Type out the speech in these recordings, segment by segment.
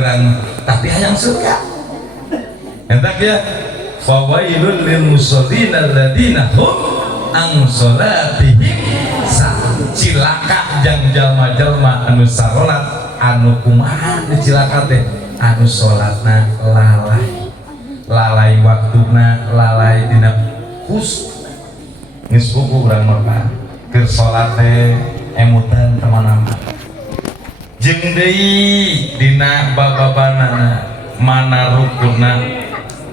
urang tapi hayang surga entak ya fawailul lil musallin alladzina hum an salatihim cilaka jang jalma-jalma anu salat anu kumaha cilaka teh anu salatna lalai waktuna lalai dina khus geus buku urang mah keur salat teh emutan teman-teman jeung deui dina bababanana mana rukunna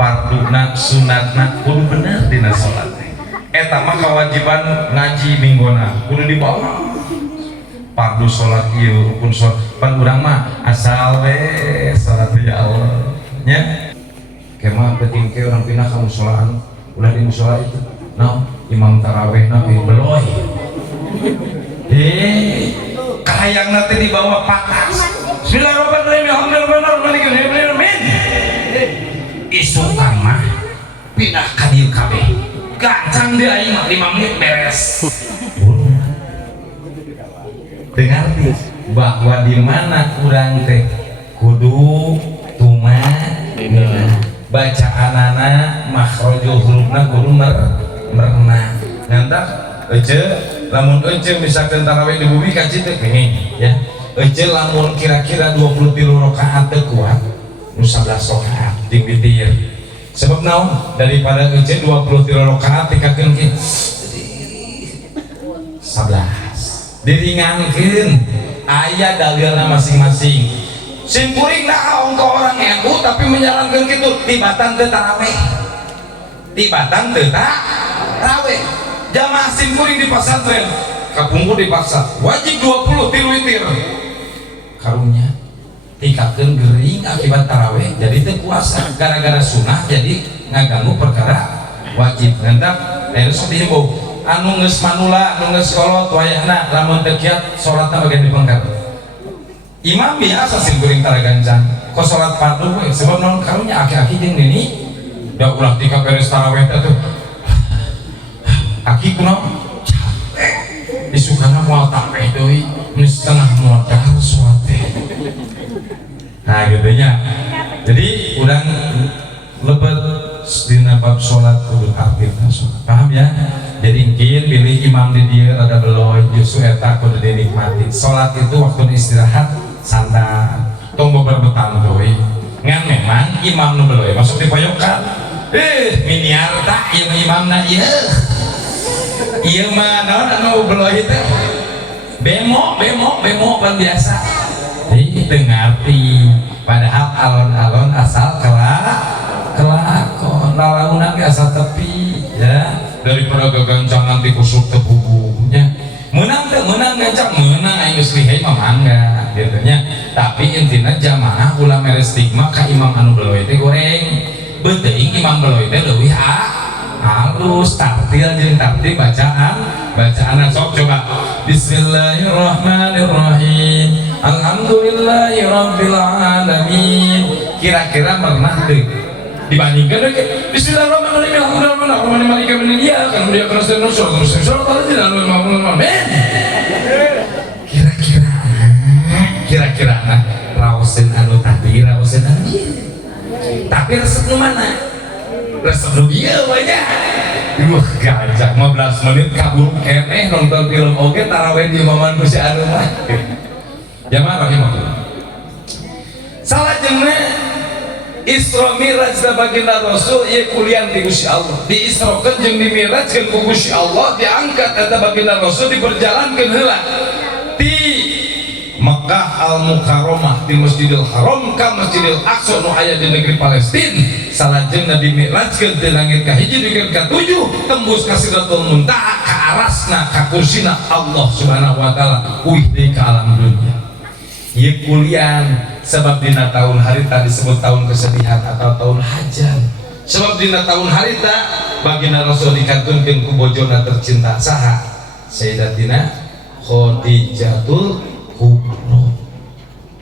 farduna sunatna kudu bener dina salat teh eta mah kewajiban ngaji minggona kudu dibawa fardu salat ieu rukun salat pan urang mah asal we salat ya Allah nya kemah penting ke urang pindah ka musolaan ulah di musola itu naon imam tarawih na beloy kahayang nanti dibawa patas bismillahirrahmanirrahim alhamdulillah isu mah pindah ka dieu kabeh gancang dia aing 5 menit beres dengar bahwa di mana urang teh kudu bacaanana makhrajul hurufna kudu merna ngantak ece lamun ece misalkan tarawih di bumi kaji teh pengen ya ece lamun kira-kira 23 rakaat teh kuat nu 11 rakaat di witir sebab naon daripada ece 23 rakaat dikakeun ki 11 diringankeun aya dalilna masing-masing simpuring naon ke orang NU tapi menjalankan gitu tibatan teu tarawih tibatan teu tarawih jamaah simpuring di pesantren kapungkur dipaksa wajib 20 tilu witir karunya tikakeun geuring akibat tarawih jadi teu puasa gara-gara sunah jadi ngaganggu perkara wajib ngantak aya sok dihimbau anu geus manula anu geus kolot wayahna lamun teu kiat salatna bagian dipengker imam biasa simkuring tara gancang kok salat fardu we sebab naon karunya aki-aki jeung nini da ulah tika beres tarawih teh tuh aki kunaon capek disukana moal tapeh deui mun setengah modal salat teh nah gitu nya jadi urang lebet dina bab salat kudu aktifna salat paham ya jadi mungkin pilih imam di dia ada beloy justru eta kudu dinikmati salat itu waktu istirahat santai tong beberbetan doi ngan memang imam nu beloy masuk di pojokan miniar tak ieu imamna ieu mah naon anu beloy teh bemo pan biasa teu ngarti padahal alon-alon asal kelakon lalauna ge asal tepi ya daripada gagancangan ti kusuk teu bubunya menang gancang menang aing geus lihai mah mangga gitu nya tapi intina jamaah ulah mere stigma ka imam anu beloy teh goreng beuteing imam beloy teh leuwih halus tartil jeung tartib bacaan sok coba bismillahirrahmanirrahim alhamdulillahirabbil alamin kira-kira pernah teu dibandingkan lagi bismillahirrahmanirrahim alhamdulillahirrahmanirrahim malika bin dia kan dia keras dan nusul kira-kira nah rausin anu tadi tapi resep nu mana resep nu ieu banyak gajah 15 menit kabur keneh nonton film oge tarawih di imaman ku si anu mah jamaah rahimahullah salah jenna Isra Miraj da baginda Rasul ieu kulian ti Gusti Allah diisrokeun jeung dimirajkeun ku Gusti Allah diangkat eta baginda Rasul diperjalankeun heula ti Mekah Al-Mukarramah di Masjidil Haram ka Masjidil Aqsa nu aya di negeri Palestina salajengna dimirajkeun ti langit ka hiji dikeun ka 7 tembus ka Sidratul Muntaha ka arasna ka kursina Allah Subhanahu wa taala uih deui ka alam dunya ieu kulian sebab dina tahun harita disebut tahun kesedihan atau tahun hajan sebab dina tahun harita baginda Rasul dikantunkeun ku bojona tercinta saha Sayyidatina Khadijatul Kubra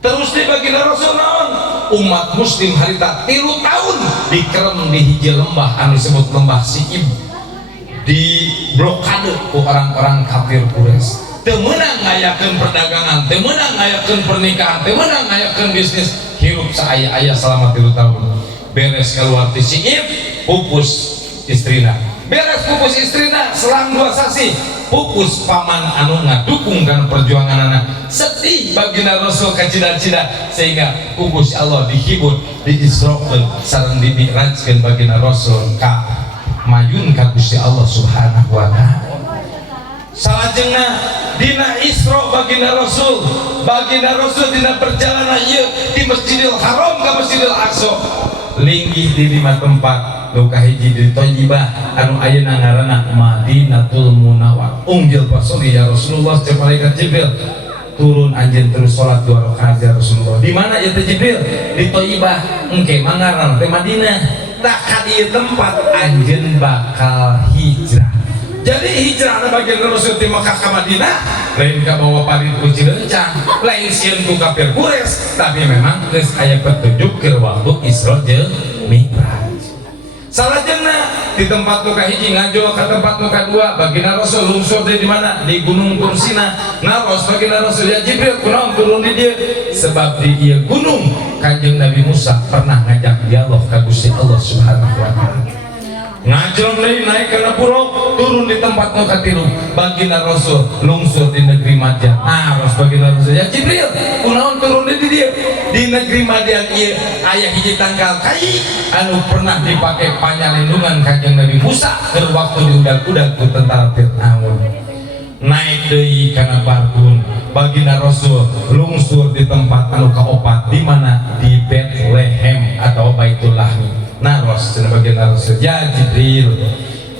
terus di baginda Rasul naon umat muslim harita 3 tahun dikerem di hiji lembah anu disebut lembah Si'ib di blokade ku orang-orang kafir Quraisy temenang ngayakeun perdagangan temenang ngayakeun pernikahan temenang ngayakeun bisnis hirup hidup seaya-aya selama 3 tahun. Beres keluar ti siif pupus istrina, beres pupus istrina selang 2 sasi pupus paman anu ngadukung kan perjuangan anak. Sedih baginda Rasul ka cida-cida sehingga pupus Allah dihibur diisrokeun sareng dimi'rajkeun baginda Rasul ka mayun ka Gusti Allah Subhanahu wa taala. Salajengna dina Isra baginda Rasul dina perjalanan ieu di Masjidil Haram ka Masjidil Aqsa linggih di 5 tempat. Nu kahiji di Thayyibah anu ayeuna ngaranna Madinatul Munawwarah. Unggil pasoli ya Rasulullah jeung malaikat Jibril turun anjeun terus salat 2 rakaat ya Rasulullah. Di mana ieu teh Jibril? Di Thayyibah. Engke mangaran teh Madinah. Tah ka dieu tempat anjeun bakal hijrah. Jadi hijrah na bagian Rasul di Makkah ka Madinah lain ka bawa parit ku Cileunca, lain sieun ku kafir Quraisy, tapi memang geus aya petunjuk ke waktu Isra jeung Mi'raj. Salajengna di tempat nu kahiji ngajol ka tempat nu kadua baginda Rasul lungsur di mana? Di Gunung Tursina. Naros baginda Rasul ya Jibril kunaon turun di dieu? Sebab di ieu gunung Kanjeng Nabi Musa pernah ngajak dialog ka Gusti Allah Subhanahu wa taala. Ngajol deui naik kana puro turun di tempat nu katilu baginda Rasul lungsur di negeri Madyan. Naros baginda Rasul ya Jibril kunaon turun di dieu? Di negeri Madyan ieu aya hiji tanggal kai anu pernah dipakai panyalindungan Kanjeng Nabi Musa ke waktu diudag-udag ku tentara Fir'aun. Naik deui kana barkun baginda Rasul lungsur di tempat anu kaopat di mana? Di Bethlehem atau Baitul Lahmi. Naros cenah baginda Rasul ya Jibril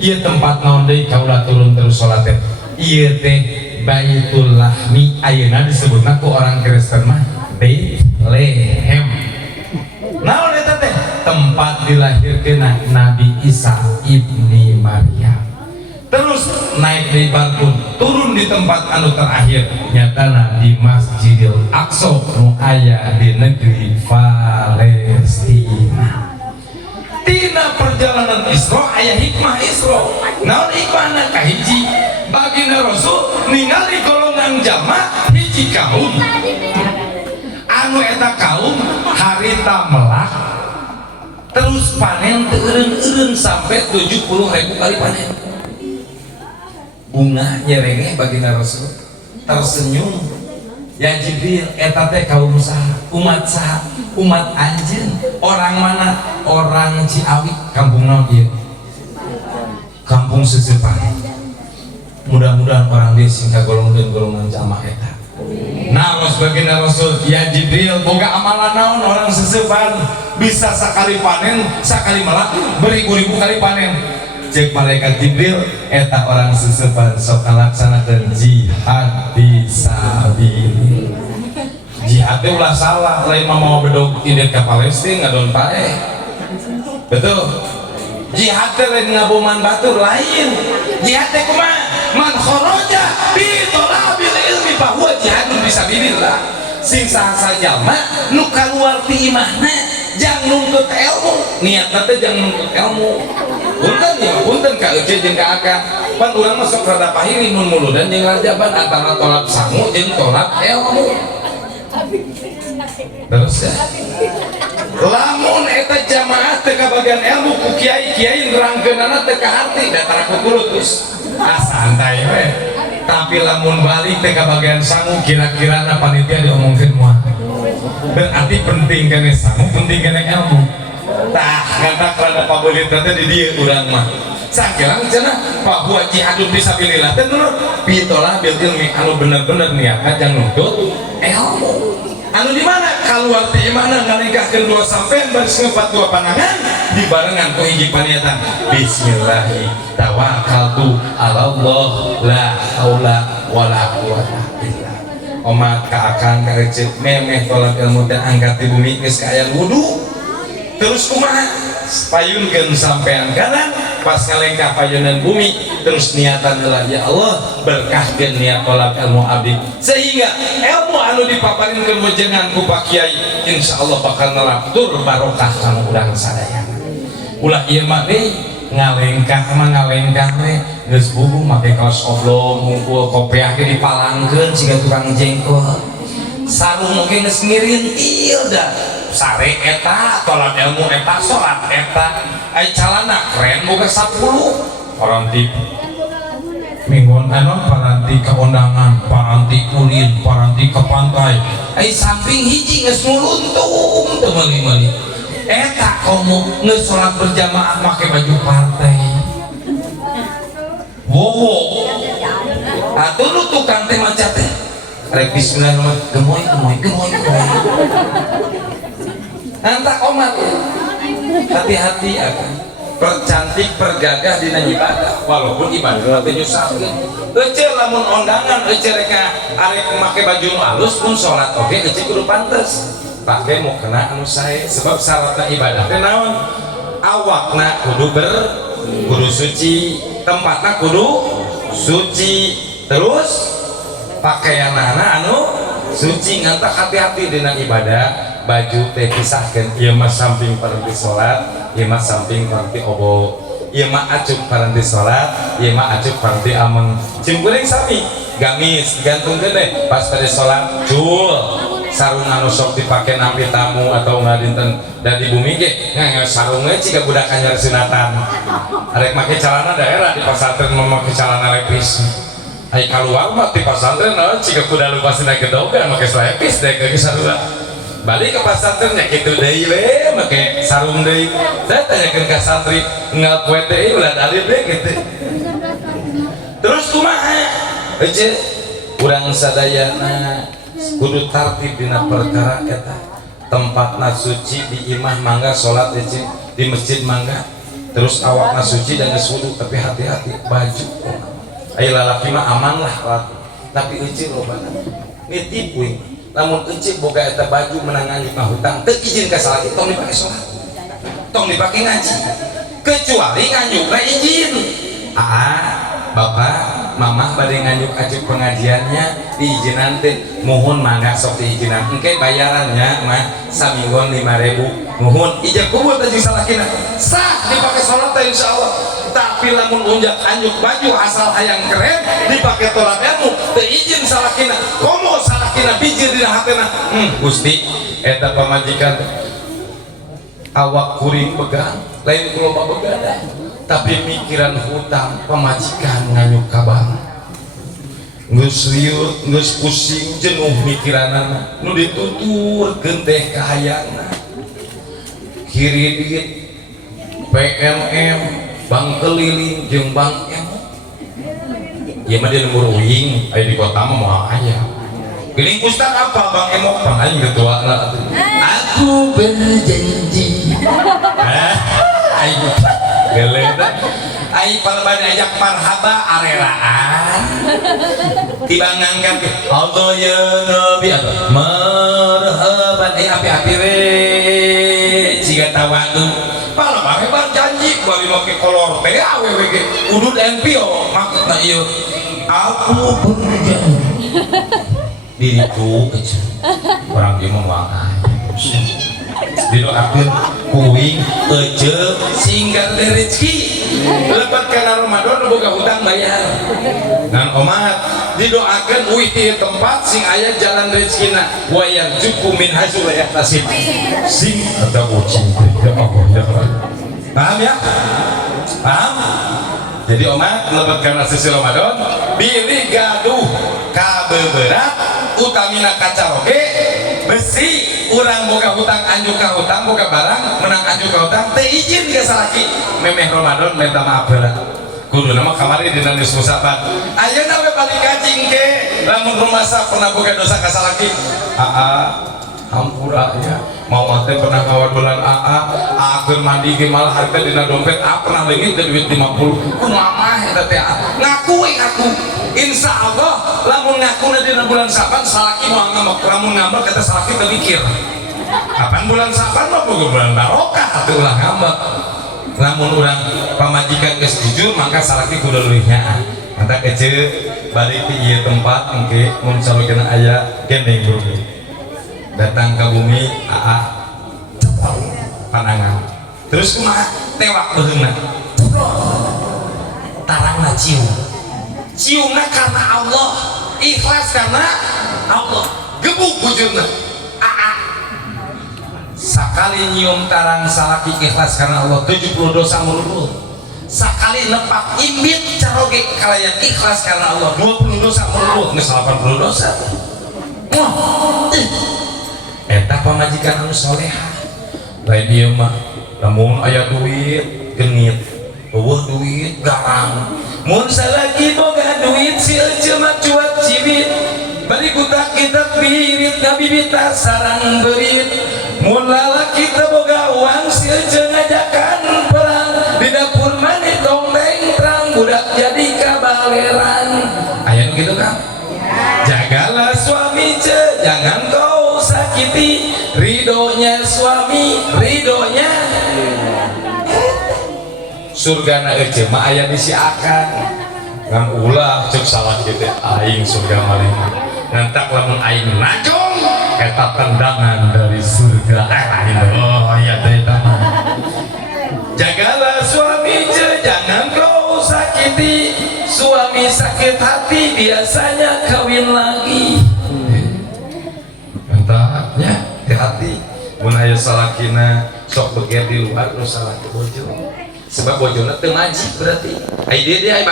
ieu tempat naon deui kaula turun terus salat teh? Ieu teh Baitul Lahmi ayeuna disebutna ku orang Kristen mah Bethlehem. Naon eta teh? Tempat dilahirkeun Nabi Isa ibni Maryam. Terus naik di barkun turun di tempat anu terakhir nyatana di Masjidil Aqsa nu aya di negeri Palestina. Tina perjalanan Isra aya hikmah Isra. Naon hikmahna? Kahiji baginda Rasul ningali golongan jamaah hiji kaum anu eta kaum harita melak terus panen teu eureun-eureun sampai 70.000 kali panen. Bunga nyerengeh baginda Rasul tersenyum ya Jibril eta teh kaum saha? Umat saha? Umat anjeun. Orang mana? Orang Ciawi. Kampung naon ieu? Kampung Seusepan. Mudah-mudahan orang dia sing kagolongkeun golongan jamaah eta. Naros baginda Rasul ya Jibril boga amalan naon orang Seusepan bisa sakali panen sakali melak beribu-ribu kali panen. Cek malaikat Jibril eta orang Seusepan sok ngalaksanakeun jihad fisabilillah. Jihad teh ulah salah lain mau bedog indek ka Palestina ngadon pae. Betul. Jihad teh lain ngaboman batur lain. Jihad teh kumaha? Man kharaja bi talabil ilmi fa huwa jihadun fisabilillah. Sing saha jalma nu kaluar ti imahna jang nuntut ilmu. Niatna teh jang nuntut ilmu. Punten ya, punten ka euceun jeung ka akang. Pan urang mah sok rada pahili mun muludan jeung rajaban antara tolak sangu jeung tolak ilmu. Terus ya. Lamun eta jamaah teu kabagian ilmu ku kiai-kiai nerangkeunana teu ka harti datara ku kulutus. Santai we. Tapi lamun balik teh kabagian sangu kira-kirana panitia diomongkeun moal. Berarti penting kene sangu, penting kene ilmu. Tah ngatak rada pabelit teh di dieu urang mah. Sakelang cenah bahwa jihadun fisabilillah teh bener bitolah bil ilmi anu bener-bener niatna jang nuntut ilmu. Anu di mana? Kaluar ti imana ngalingkahkeun dua sampean baris ngepat dua panangan dibarengan ku hiji paniatan bismillahi tawakkaltu ala Allah la haula wala quwata illa omat ka akang ka recep memeh tolak ilmu teh angkat di bumi geus kaayaan wudu. Terus kumaha? Payunkeun sampean kanan pas ngalengkah payunan bumi terus niatan adalah ya Allah berkahkeun niat tolak ilmu abdi sehingga ilmu anu dipaparinkeun wejengan ku Pak Kiai insyaallah bakal nalaptur barokah kana urang sadaya. Ulah ieu mah deui ngalengkah mah ngalengkah we geus bubuh make kaos oblong hungkul kopiah ge dipalangkeun siga tukang jengkol sarung oge geus ngirintil dah sare eta tolak ilmu eta sholat eta ay calana keren boga 10 orang tipe mingguan anon paranti ke undangan paranti kulin paranti ke pantai ay samping hiji geus muluntung teu meuli-meuli eta komo geus sholat berjamaah make baju partai wowo atuh nu tukang teh maca teh rek bismillahirrahmanirrahim gemoy anta komat hati-hati akan percantik pergagah dina ibadah walaupun ibadah teh nyusahkeun euceul lamun ondangan euceul rek arek make baju halus pun salat oge euceul kudu pantes pake mau kena anu sae sebab syaratna ibadah teh naon awakna kudu suci tempatna kudu suci terus pakaianana anu suci ngantak hati-hati dina ibadah baju teh pisahkeun ieu mah samping parenti salat ieu mah samping parenti obo ieu mah acuk parenti salat ieu mah acuk parenti ameng cing kuring sami gamis digantungkeun deh pas pada salat cul sarung anu sok dipake nampi tamu atau ngadinten dan di bumi ge ngangge sarungnya ciga budak anyar sunatan arek make calana daerah di pasantren mah make calana lepis ai kaluar mah di pasantren ciga kuda lupa sina gedog dan make lepis deh ke sarua balik ke pasantren nya kitu deui we make sarung deui saya tanyakeun ka santri ngapoe deui ulah alit deui kitu terus kumaha ece urang sadayana kudu tartib dina perkara eta tempatna suci di imah mangga salat ece di masjid mangga terus awakna suci dan geus wudu tapi hati-hati baju aya lalaki mah aman lah tapi ece lobana nitip we namun ece boga eta baju menangan di hutang teu izin ka salat tong dipake salat tong dipake ngaji kecuali nganyukna izin bapak mamah bade nganyuk ajuk pengajiannya diizinan teh mohon mangga sok diizinan engke bayarannya mah saminggon 5.000 mohon ijab kubur teh salakina sah dipake salat teh insyaallah tapi lamun unjak anyuk baju asal hayang keren dipake tolak ilmu teu izin salakina komo salakina biji dina hatena Gusti eta pamajikan awak kuring begang lain kuloba begadang tapi mikiran hutang pemajikan nganyuk kabar geus rieuh geus pusing jenuh mikiranana nu dituturkeun teh ka hayangna kiridit PMM bank keliling jeung bank ieu mah di nomor uing aya di kota mah moal aya geuning ustad apa bang emok bang aing ketua aku berjanji aing gelenda ai palban ajak marhaba areraan tiba ngangkat Allah ya nabi marhaban api-api we ciga tawadu palban hebat janji bari make kolor teh awewe ge udud NPO maksudna ieu aku berjanji diriku orang ieu mah didoakeun kuing ece singgal rezeki lebat kana Ramadan boga hutang bayar ngan omat didoakeun uih ti tempat sing aya jalan rezekina wa yarzuqu min haitsu la yahtasib sing ada ucing ya Allah ya paham ya paham jadi omat lebat kana sisi Ramadan bilih gaduh kabeberat utamina kacaroge besi urang boga hutang anjuk ka hutang boga barang menang anjuk ka hutang teh izin ge salaki memeh Ramadan minta maaf heula kudu nama kamari dina geus musabat ayeuna we balik kaji engke lamun rumasa pernah boga dosa ka salaki hampura ya mau teh pernah ngawadolan keur mandi ge malah harga dina dompet pernah leungit teh duit 50 kumaha eta teh ngakui aku insya Allah lamun ngakuna dina bulan Saban salaki mau ngambek lamun ngambek kata salaki terpikir kapan bulan Saban mah bulan barokah atuh ulah ngambek lamun urang pamajikan geus jujur maka salaki kudu leuwihnya eta kece balik di ieu tempat engke mun salogena aya gendeng buru datang ke bumi pandangan terus kumaha tewak beheungna tarangna ciumna karena Allah ikhlas karena Allah gebuk wujudna sakali nyium tarang salaki ikhlas karena Allah 70 dosa melulu, sakali nepak imbit caroge kalayan ikhlas karena Allah 20 dosa melulu, nges 80 dosa. Wah, eta pamajikan anu soleha lain ieu mah lamun aya duit genit eueuh duit garang mun salaki boga duit sil cuma cuat cibit bari kutak kita birit ngabibita sarang berit mun lalaki teu boga uang sil ngajakan perang di dapur maneh tongdeng terang budak jadi kabaleran aya nu kitu kan. Jagalah suami jangan kau sakiti, ridhonya suami ridhonya surga na ece mah aya di si akan ngan ulah cek salah gitu aing surga maling ngantak lamun aing najong eta tendangan dari surga oh iya teh mah. Jagalah suami jangan kau sakiti, suami sakit hati biasanya kawin lagi. Entahnya hati mun aya salakina sok beger di luar terus salah ke bojo sebab bojona teu ngaji berarti ai dia